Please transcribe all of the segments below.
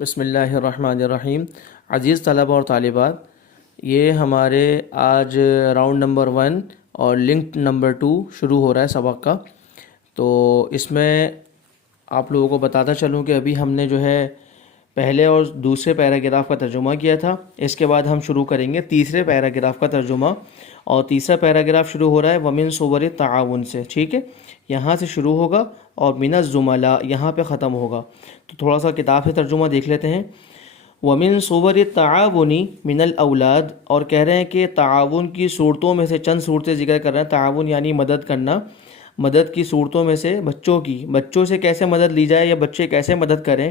بسم اللہ الرحمن الرحیم۔ عزیز طلبہ اور طالبات، یہ ہمارے آج راؤنڈ نمبر 1 اور لنک نمبر 2 شروع ہو رہا ہے سبق کا۔ تو اس میں آپ لوگوں کو بتاتا چلوں کہ ابھی ہم نے جو ہے پہلے اور دوسرے پیراگراف کا ترجمہ کیا تھا۔ اس کے بعد ہم شروع کریں گے تیسرے پیراگراف کا ترجمہ، اور تیسرا پیراگراف شروع ہو رہا ہے وَمِن صُوَرِ التَّعَاوُن سے، ٹھیک ہے؟ یہاں سے شروع ہوگا اور مِنَ الزُّمَلَاء یہاں پہ ختم ہوگا۔ تو تھوڑا سا کتاب سے ترجمہ دیکھ لیتے ہیں۔ وَمِن صُوَرِ التَّعَاوُنِ مِنَ الْأَوْلَادِ، اور کہہ رہے ہیں کہ تعاون کی صورتوں میں سے چند صورتیں ذکر کر رہے ہیں۔ تعاون یعنی مدد کرنا، مدد کی صورتوں میں سے بچوں سے کیسے مدد لی جائے یا بچے کیسے مدد کریں،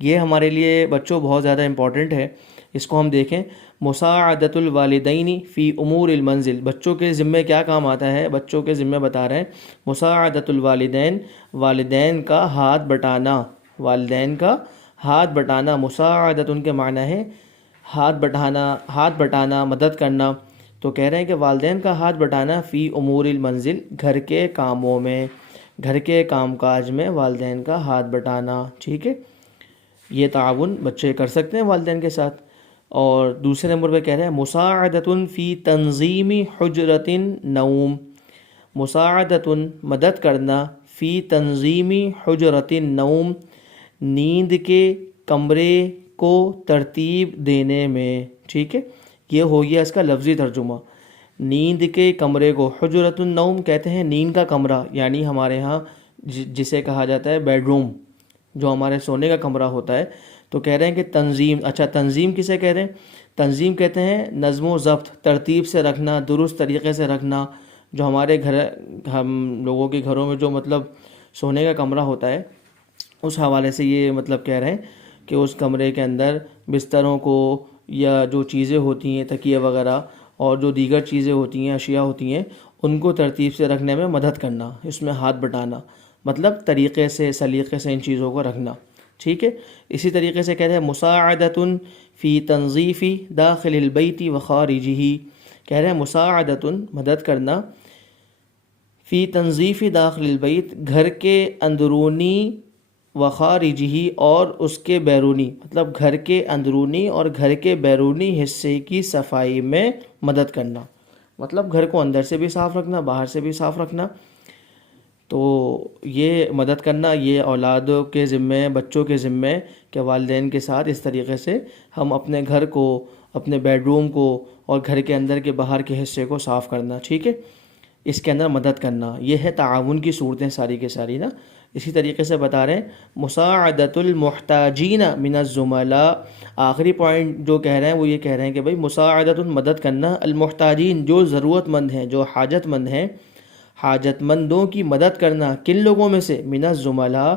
یہ ہمارے لیے بچوں بہت زیادہ امپورٹنٹ ہے۔ اس کو ہم دیکھیں۔ مساعدۃ الوالدین فی امور المنزل، بچوں کے ذمے کیا کام آتا ہے، بچوں کے ذمے بتا رہے ہیں۔ مساعدۃ الوالدین، والدین کا ہاتھ بٹانا، والدین کا ہاتھ بٹانا۔ مساعدت ان کے معنی ہے ہاتھ بٹانا، مدد کرنا۔ تو کہہ رہے ہیں کہ والدین کا ہاتھ بٹانا فی امور المنزل، گھر کے کاموں میں، گھر کے کام کاج میں والدین کا ہاتھ بٹانا، ٹھیک ہے؟ یہ تعاون بچے کر سکتے ہیں والدین کے ساتھ۔ اور دوسرے نمبر پہ کہہ رہے ہیں مساعدۃ فی تنظیم حجرۃ النوم، مساعدۃ مدد کرنا، فی تنظیم حجرۃ النوم نیند کے کمرے کو ترتیب دینے میں، ٹھیک ہے؟ یہ ہو گیا اس کا لفظی ترجمہ۔ نیند کے کمرے کو، حجرۃ النوم کہتے ہیں نیند کا کمرہ، یعنی ہمارے ہاں جسے کہا جاتا ہے بیڈ روم، جو ہمارے سونے کا کمرہ ہوتا ہے۔ تو کہہ رہے ہیں کہ تنظیم، اچھا تنظیم کسے کہہ رہے ہیں؟ تنظیم کہتے ہیں نظم و ضبط، ترتیب سے رکھنا، درست طریقے سے رکھنا۔ جو ہمارے ہم لوگوں کے گھروں میں جو مطلب سونے کا کمرہ ہوتا ہے، اس حوالے سے یہ مطلب کہہ رہے ہیں کہ اس کمرے کے اندر بستروں کو یا جو چیزیں ہوتی ہیں تکیے وغیرہ اور جو دیگر چیزیں ہوتی ہیں، اشیاء ہوتی ہیں، ان کو ترتیب سے رکھنے میں مدد کرنا، اس میں ہاتھ بٹانا، مطلب طریقے سے سلیقے سے ان چیزوں کو رکھنا، ٹھیک ہے؟ اسی طریقے سے کہتے ہیں مساعدۃ فی تنظیف داخل البیت و خارجہ، کہہ رہے ہیں مساعدۃ مدد کرنا، فی تنظیف داخل البیت گھر کے اندرونی و خارجہ اور اس کے بیرونی، مطلب گھر کے اندرونی اور گھر کے بیرونی حصے کی صفائی میں مدد کرنا، مطلب گھر کو اندر سے بھی صاف رکھنا، باہر سے بھی صاف رکھنا۔ تو یہ مدد کرنا یہ اولادوں کے ذمے، بچوں کے ذمے کہ والدین کے ساتھ اس طریقے سے ہم اپنے گھر کو، اپنے بیڈ روم کو اور گھر کے اندر کے باہر کے حصے کو صاف کرنا، ٹھیک ہے؟ اس کے اندر مدد کرنا، یہ ہے تعاون کی صورتیں ساری کے ساری نا۔ اسی طریقے سے بتا رہے ہیں مساعدۃ المحتاجین من الزملاء، آخری پوائنٹ جو کہہ رہے ہیں وہ یہ کہہ رہے ہیں کہ بھائی مساعدۃ مدد کرنا، المحتاجین جو ضرورت مند ہیں، جو حاجت مند ہیں، حاجت مندوں کی مدد کرنا، کن لوگوں میں سے؟ من الزملاء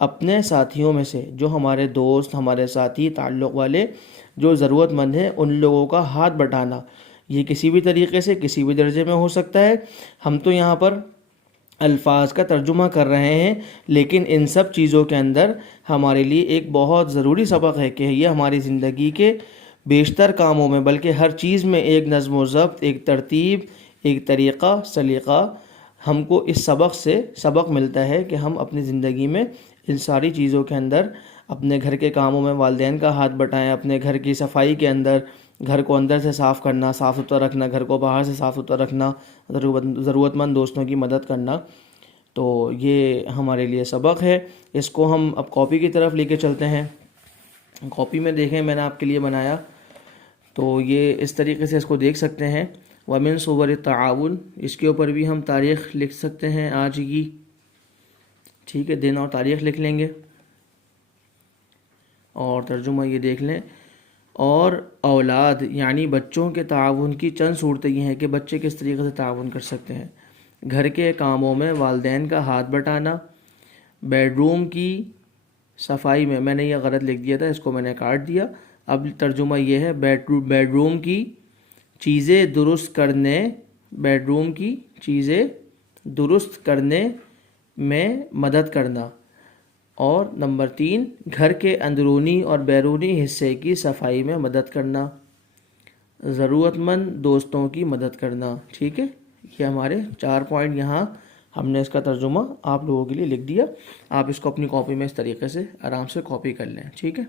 اپنے ساتھیوں میں سے، جو ہمارے دوست، ہمارے ساتھی، تعلق والے جو ضرورت مند ہیں ان لوگوں کا ہاتھ بٹانا۔ یہ کسی بھی طریقے سے کسی بھی درجے میں ہو سکتا ہے۔ ہم تو یہاں پر الفاظ کا ترجمہ کر رہے ہیں، لیکن ان سب چیزوں کے اندر ہمارے لیے ایک بہت ضروری سبق ہے کہ یہ ہماری زندگی کے بیشتر کاموں میں، بلکہ ہر چیز میں ایک نظم و ضبط، ایک ترتیب، ایک طریقہ، سلیقہ، ہم کو اس سبق سے سبق ملتا ہے کہ ہم اپنی زندگی میں ان ساری چیزوں کے اندر اپنے گھر کے کاموں میں والدین کا ہاتھ بٹائیں، اپنے گھر کی صفائی کے اندر گھر کو اندر سے صاف کرنا، صاف ستھرا رکھنا، گھر کو باہر سے صاف ستھرا رکھنا، ضرورت مند دوستوں کی مدد کرنا۔ تو یہ ہمارے لیے سبق ہے۔ اس کو ہم اب کاپی کی طرف لے کے چلتے ہیں۔ کاپی میں دیکھیں میں نے آپ کے لیے بنایا، تو یہ اس طریقے سے اس کو دیکھ سکتے ہیں۔ وَمِن صُوَرِ التَّعَاوُن، اس کے اوپر بھی ہم تاریخ لکھ سکتے ہیں آج کی، ٹھیک ہے؟ دن اور تاریخ لکھ لیں گے، اور ترجمہ یہ دیکھ لیں۔ اور اولاد یعنی بچوں کے تعاون کی چند صورتیں یہ ہیں کہ بچے کس طریقے سے تعاون کر سکتے ہیں۔ گھر کے کاموں میں والدین کا ہاتھ بٹانا، بیڈ روم کی صفائی میں نے یہ غلط لکھ دیا تھا، اس کو میں نے کاٹ دیا۔ اب ترجمہ یہ ہے بیڈ روم کی چیزیں درست کرنے، بیڈ روم کی چیزیں درست کرنے میں مدد کرنا۔ اور نمبر 3 گھر کے اندرونی اور بیرونی حصے کی صفائی میں مدد کرنا، ضرورت مند دوستوں کی مدد کرنا، ٹھیک ہے؟ یہ ہمارے 4 پوائنٹ یہاں ہم نے اس کا ترجمہ آپ لوگوں کے لیے لکھ دیا۔ آپ اس کو اپنی کاپی میں اس طریقے سے آرام سے کاپی کر لیں، ٹھیک ہے؟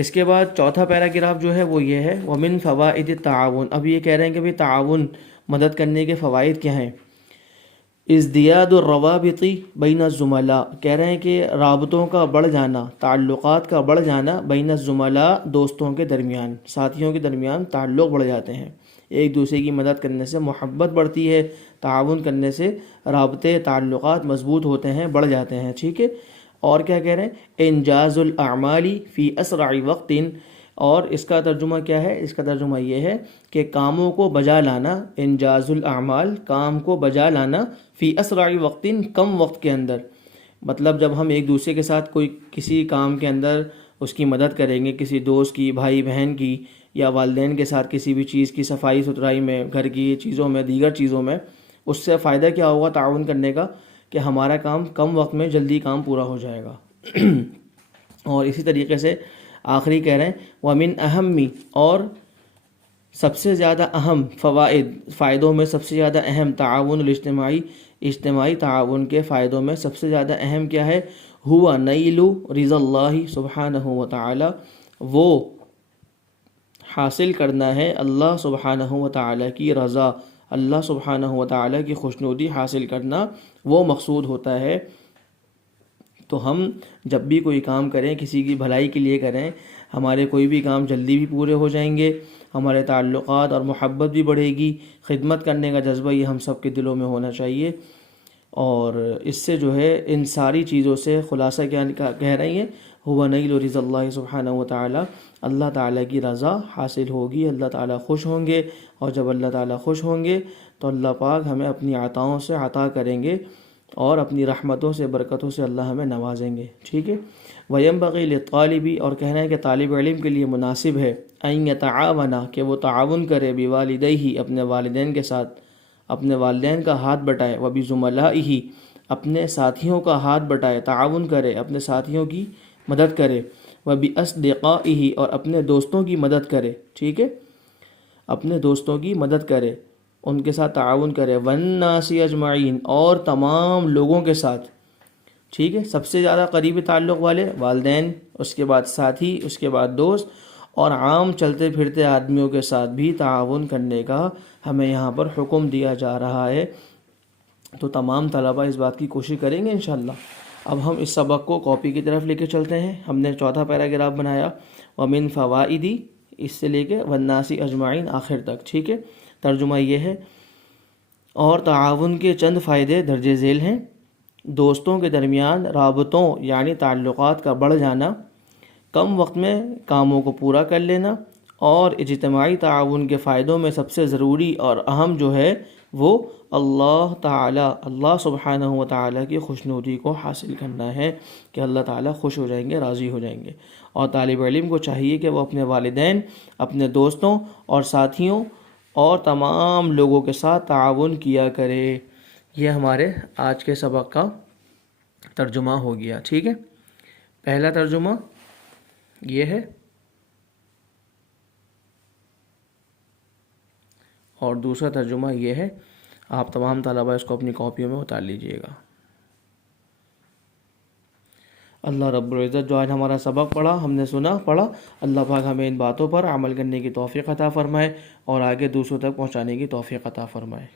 اس کے بعد چوتھا پیراگراف جو ہے وہ یہ ہے ومن فوائد التعاون. اب یہ کہہ رہے ہیں کہ بھئی تعاون مدد کرنے کے فوائد کیا ہیں. ازدیاد الروابط بین الزملاء، کہہ رہے ہیں کہ رابطوں کا بڑھ جانا، تعلقات کا بڑھ جانا، بین الزملاء دوستوں کے درمیان، ساتھیوں کے درمیان تعلق بڑھ جاتے ہیں. ایک دوسرے کی مدد کرنے سے محبت بڑھتی ہے، تعاون کرنے سے رابطے تعلقات مضبوط ہوتے ہیں، بڑھ جاتے ہیں. ٹھیک ہے. اور کیا کہہ رہے ہیں انجاز الاعمال فی اسرع وقت. اور اس کا ترجمہ کیا ہے؟ اس کا ترجمہ یہ ہے کہ کاموں کو بجا لانا، انجاز الاعمال کام کو بجا لانا، فی اسرع وقت کم وقت کے اندر. مطلب جب ہم ایک دوسرے کے ساتھ کوئی کسی کام کے اندر اس کی مدد کریں گے، کسی دوست کی، بھائی بہن کی، یا والدین کے ساتھ کسی بھی چیز کی صفائی ستھرائی میں، گھر کی چیزوں میں، دیگر چیزوں میں، اس سے فائدہ کیا ہوگا تعاون کرنے کا کہ ہمارا کام کم وقت میں جلدی کام پورا ہو جائے گا. اور اسی طریقے سے آخری کہہ رہے ہیں وَمِنْ أَهَمِّ، اور سب سے زیادہ اہم فائدوں میں سب سے زیادہ اہم تعاون الاجتماعی، اجتماعی تعاون کے فائدوں میں سب سے زیادہ اہم کیا ہے؟ ہوا نیل رضا اللہ سبحانہ وتعالی، وہ حاصل کرنا ہے اللہ سبحانہ وتعالی کی رضا، اللہ سبحانہ وتعالی کی خوشنودی حاصل کرنا وہ مقصود ہوتا ہے. تو ہم جب بھی کوئی کام کریں کسی کی بھلائی کے لیے کریں، ہمارے کوئی بھی کام جلدی بھی پورے ہو جائیں گے، ہمارے تعلقات اور محبت بھی بڑھے گی، خدمت کرنے کا جذبہ یہ ہم سب کے دلوں میں ہونا چاہیے. اور اس سے جو ہے ان ساری چیزوں سے خلاصہ کیا کہہ رہی ہیں ہوا نیل رضا اللہ سبحانہ وتعالی، اللہ تعالیٰ کی رضا حاصل ہوگی، اللہ تعالیٰ خوش ہوں گے، اور جب اللہ تعالیٰ خوش ہوں گے تو اللہ پاک ہمیں اپنی عطاؤں سے عطا کریں گے اور اپنی رحمتوں سے، برکتوں سے اللہ ہمیں نوازیں گے. ٹھیک ہے. وَيَنبَغِي لِلطَّالِبِ، اور کہنا ہے کہ طالب علم کے لیے مناسب ہے أَن يَتَعَاوَنَ، کہ وہ تعاون کرے، بِوَالِدَيْهِ، اپنے والدین کے ساتھ، اپنے والدین کا ہاتھ بٹائے، وَبِزُمَلَائِهِ، اپنے ساتھیوں کا ہاتھ بٹائے، تعاون کرے، اپنے ساتھیوں کی مدد کرے، وَبِأَصْدِقَائِهِ، اور اپنے دوستوں کی مدد کرے. ٹھیک ہے. اپنے دوستوں کی مدد کرے، ان کے ساتھ تعاون کرے، وَالنَّاسِ اجمعین، اور تمام لوگوں کے ساتھ. ٹھیک ہے. سب سے زیادہ قریبی تعلق والے والدین، اس کے بعد ساتھی، اس کے بعد دوست، اور عام چلتے پھرتے آدمیوں کے ساتھ بھی تعاون کرنے کا ہمیں یہاں پر حکم دیا جا رہا ہے. تو تمام طلبہ اس بات کی کوشش کریں گے انشاءاللہ. اب ہم اس سبق کو کاپی کی طرف لے کے چلتے ہیں. ہم نے چوتھا پیراگراف بنایا وَمِن فَوَائِدِ، اس سے لے کے وَالنَّاسِ اجمعین آخر تک. ٹھیک ہے. ترجمہ یہ ہے اور تعاون کے چند فائدے درج ذیل ہیں. دوستوں کے درمیان رابطوں یعنی تعلقات کا بڑھ جانا، کم وقت میں کاموں کو پورا کر لینا، اور اجتماعی تعاون کے فائدوں میں سب سے ضروری اور اہم جو ہے وہ اللہ تعالیٰ، اللہ سبحانہ و تعالیٰ کی خوشنودی کو حاصل کرنا ہے کہ اللہ تعالیٰ خوش ہو جائیں گے، راضی ہو جائیں گے. اور طالب علم کو چاہیے کہ وہ اپنے والدین، اپنے دوستوں اور ساتھیوں اور تمام لوگوں کے ساتھ تعاون کیا کرے. یہ ہمارے آج کے سبق کا ترجمہ ہو گیا. ٹھیک ہے. پہلا ترجمہ یہ ہے اور دوسرا ترجمہ یہ ہے. آپ تمام طلبہ اس کو اپنی کاپیوں میں اتار لیجئے گا. اللہ رب العزت جو آج ہمارا سبق پڑھا، ہم نے سنا پڑھا، اللہ پاک ہمیں ان باتوں پر عمل کرنے کی توفیق عطا فرمائے اور آگے دوسروں تک پہنچانے کی توفیق عطا فرمائے.